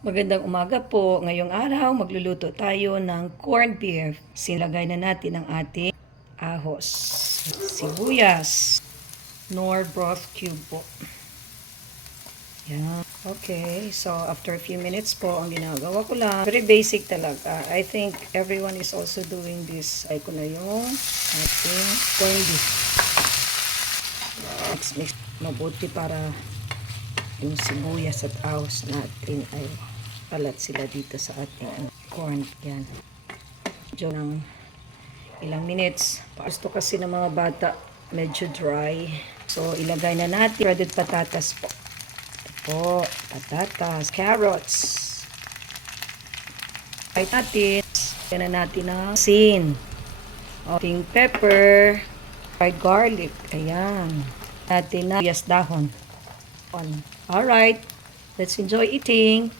Magandang umaga po. Ngayong araw, magluluto tayo ng corned beef. Sinilagay na natin ang ating ahos, sibuyas, nor broth cube po. Yan. Okay, so after a few minutes po, ang ginagawa ko lang, very basic talaga. I think everyone is also doing this. Ay ko na yung ating corned beef. Mix mabuti para yung sibuyas at ahos natin ay kalat sila dito sa ating corn. Yan. Medyo ng ilang minutes. Gusto kasi ng mga bata medyo dry. So, ilagay na natin. Shredded patatas po. Ito po, patatas, carrots. Ay natin. Yan na natin ng asin. Ating pepper. Fried garlic. Ayan. Natin na sibuyas dahon. Alright. Let's enjoy eating.